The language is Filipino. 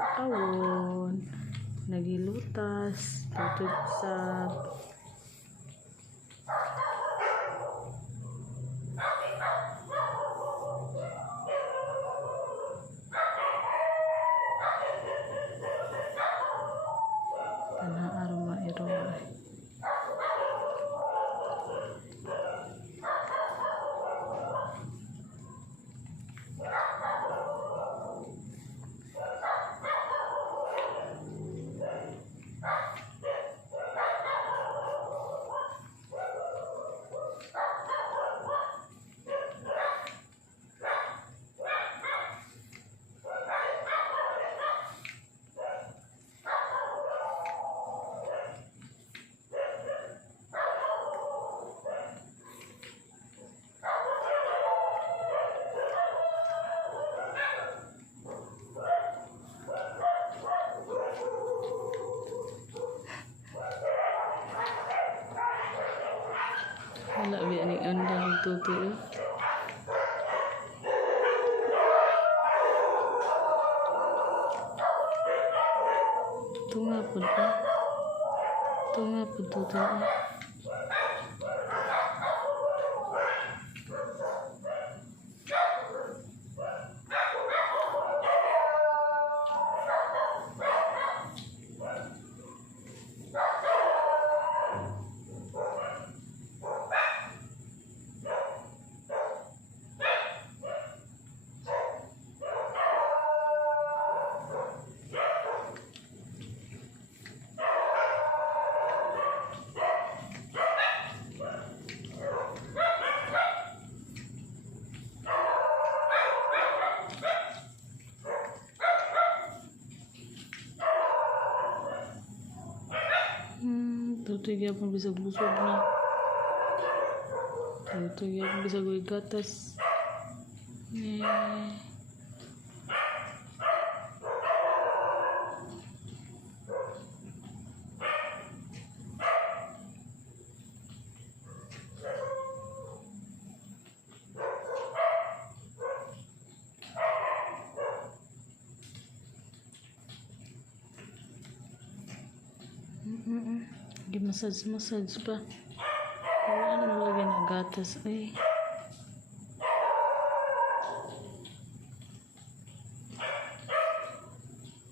awon nagilutas tutod sa tanang aroma iroma. Wala biya ni andang tutuyo. Tunga po ba? Tunga po tutuyo. Tutoy gyapon bisa busog na. Tutoy gyapon bisa goy gatas. Massage pa. Wala na lagi na gatas. Ay.